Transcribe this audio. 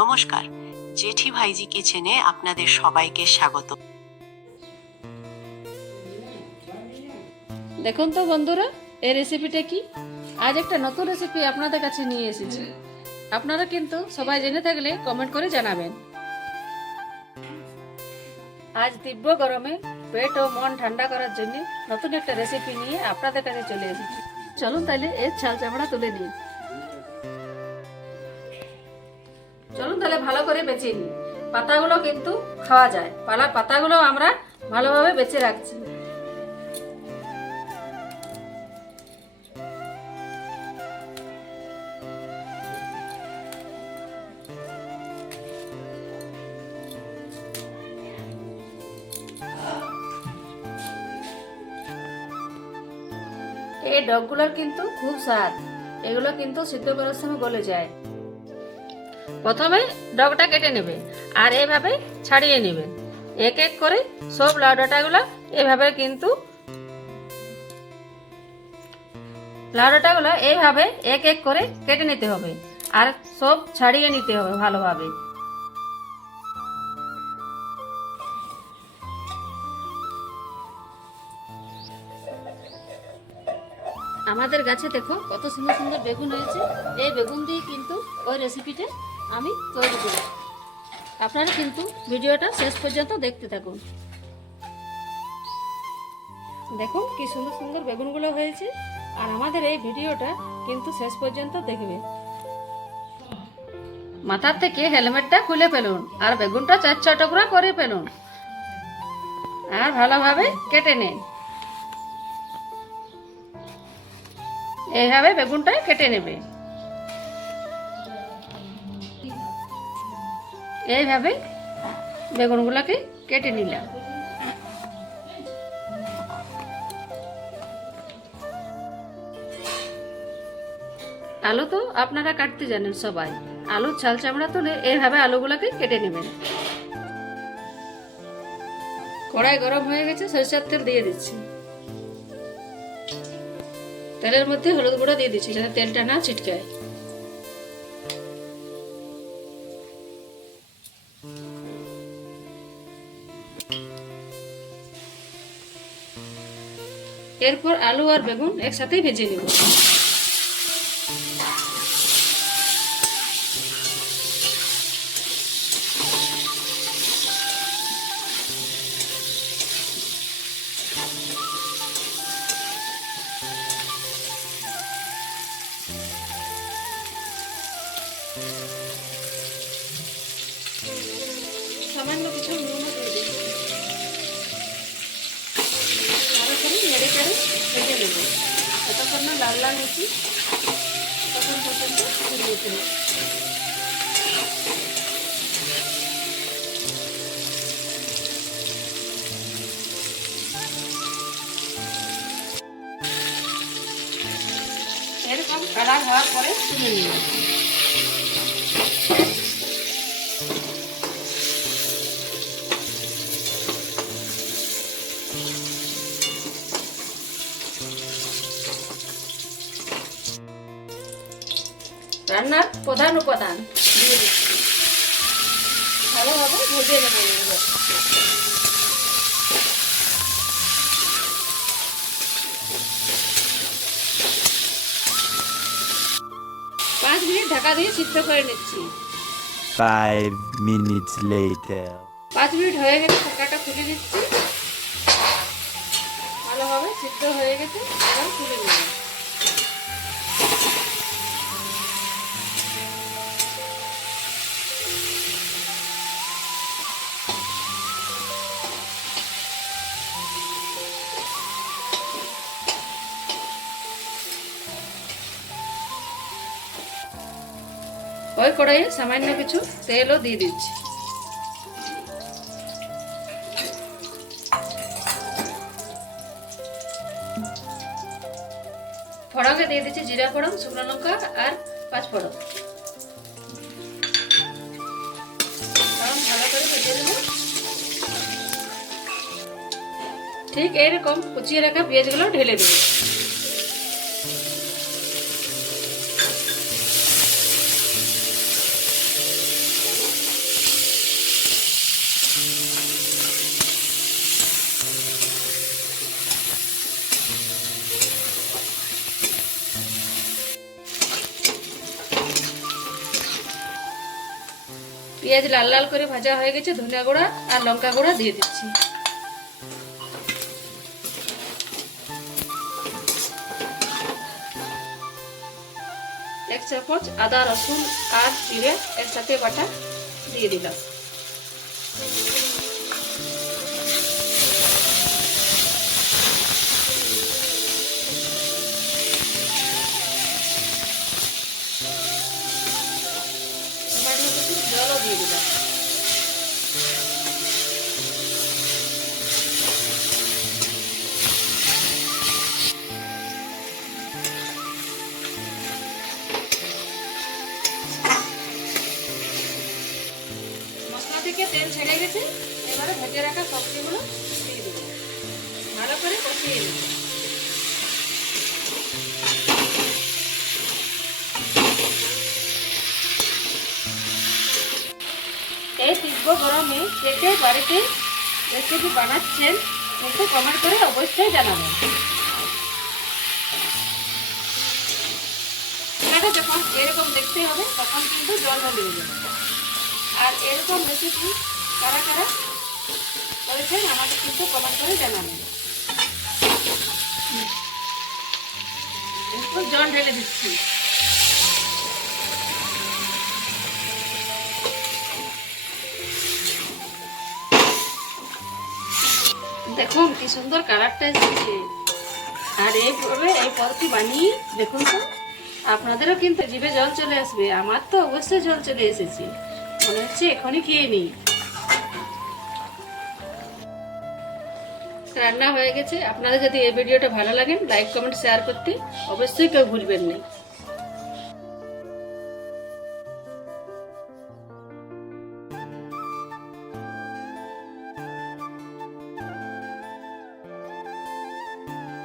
নমস্কার, জেঠি ভাইজি কিচেনে আপনাদের সবাইকে স্বাগত। দেখুন তো বন্ধুরা, এই রেসিপিটা কি? আজ একটা নতুন রেসিপি আপনাদের কাছে নিয়ে এসেছি। আপনারা কিন্তু সবাই জেনে থাকলে কমেন্ট করে জানাবেন। আজ তীব্র গরমে পেট ও মন ঠান্ডা করার জন্য নতুন একটা রেসিপি নিয়ে আপনাদের কাছে চলে এসেছি। চলুন তাহলে এর ছাল চামড়া তুলে নিই। চলুন তাহলে ভালো করে বেছে নিই। পাতাগুলো কিন্তু খাওয়া যায়, পাতাগুলো আমরা ভালোভাবে বেছে রাখছি। এই ডগগুলোর কিন্তু খুব স্বাদ, এগুলো কিন্তু সিদ্ধ করার সময় গলে যায়। প্রথমে ডগটা কেটে নেবে আর এইভাবে ছাড়িয়ে নেবেন। এক এক করে সব লাউ ডাঁটাগুলো এইভাবে কিন্তু এইভাবে এক এক করে কেটে নিতে হবে আর সব ছাড়িয়ে নিতে হবে ভালোভাবে। আমাদের গাছে দেখো কত সুন্দর সুন্দর বেগুন হয়েছে। এই বেগুন দিয়ে কিন্তু ওই রেসিপিটা আমি তৈরি করি। আপনারা কিন্তু ভিডিওটা শেষ পর্যন্ত দেখতে থাকুন। দেখুন কি সুন্দর সুন্দর বেগুনগুলো হয়েছে, আর আমাদের এই ভিডিওটা কিন্তু শেষ পর্যন্ত দেখবে। মাথার থেকে হেলমেটটা খুলে ফেলুন আর বেগুনটা 4-6 টুকরা করে ফেলুন আর ভালোভাবে কেটে নিন। এইভাবে বেগুনটা কেটে নেবে। এইভাবে বেগুনগুলোকে কেটে নিলাম। আলু তো আপনারা কাটতে জানেন সবাই। আলুর ছাল চামড়া তুলে এইভাবে আলুগুলোকে কেটে নেবেন। কড়াই গরম হয়ে গেছে, সরিষার তেল দিয়ে দিচ্ছি। তেলের মধ্যে হলুদ গুঁড়ো দিয়ে দিচ্ছি যাতে তেলটা না ছিটকায়। এরপর আলু আর বেগুন একসাথেই ভেজে নেব। সামান্য কিছু নুনও দিয়ে দিই। ভালো করে নেড়ে চেড়ে ভেজে নেব। যতক্ষণ না লাল লাল হচ্ছে তখন পর্যন্ত ভেজে নিতে হবে। এরকম কালার হওয়ার পরে তুলে নিব। রান্নার প্রধান উপাদান দিয়ে দিচ্ছি। ভালোভাবে ভেজে নেব এগুলো। 5 মিনিট ঢাকা দিয়ে সিদ্ধ করে নিচ্ছি। 5 minutes later. 5 মিনিট হয়ে গেছে, ঢাকাটা খুলে দিচ্ছি। ভালোভাবে সিদ্ধ হয়ে গেছে, এবার তুলে নেব। ওই কড়াইয়ে সামান্য কিছু তেলও দিয়ে দিচ্ছি। ফোড়নে দিয়ে দিচ্ছি জিরা ফোড়ন, শুকনো লঙ্কা আর 5 ফোড়ন। ভালো করে ভেজে নেব। ঠিক এইরকম কুচিয়ে রাখা পেঁয়াজগুলো ঢেলে দেবো। পেঁয়াজ লাল লাল করে ভাজা হয়ে গেছে, ধনিয়া গুঁড়া আর লঙ্কা গুঁড়া দিয়ে দিচ্ছি। এক চামচ আদা রসুন আর জিরে একসাথে বাটা দিয়ে দিলাম। জলও দিয়ে দিলাম। মশলা থেকে তেল ছেড়ে গেছে, এবারে ভেজে রাখা সবজিগুলো দিয়ে দেবো, ভালো করে কষিয়ে নেব। এই তীব্র গরমে কে কে বাড়িতে রেসিপি বানাচ্ছেন একটু কমেন্ট করে অবশ্যই জানাবেন। এটা যখন এরকম দেখতে হবে তখন কিন্তু জল ঢেলে দেবে। আর এরকম রেসিপি কারা কারা করেছেন আমাকে কিন্তু কমেন্ট করে জানাবেন। একটু জল ঢেলে দিচ্ছি। দেখুন কি সুন্দর কালারটা এসেছে। আর এইভাবে এই পদটি বানিয়ে দেখুন তো, আপনাদেরও কিন্তু জিভে জল চলে আসবে। আমার তো অবশ্যই জল চলে এসেছে, মনে হচ্ছে এখনই খেয়ে নিই। রান্না হয়ে গেছে। আপনাদের যদি এই ভিডিওটা ভালো লাগে লাইক কমেন্ট শেয়ার করতে অবশ্যই কেউ ভুলবেন না।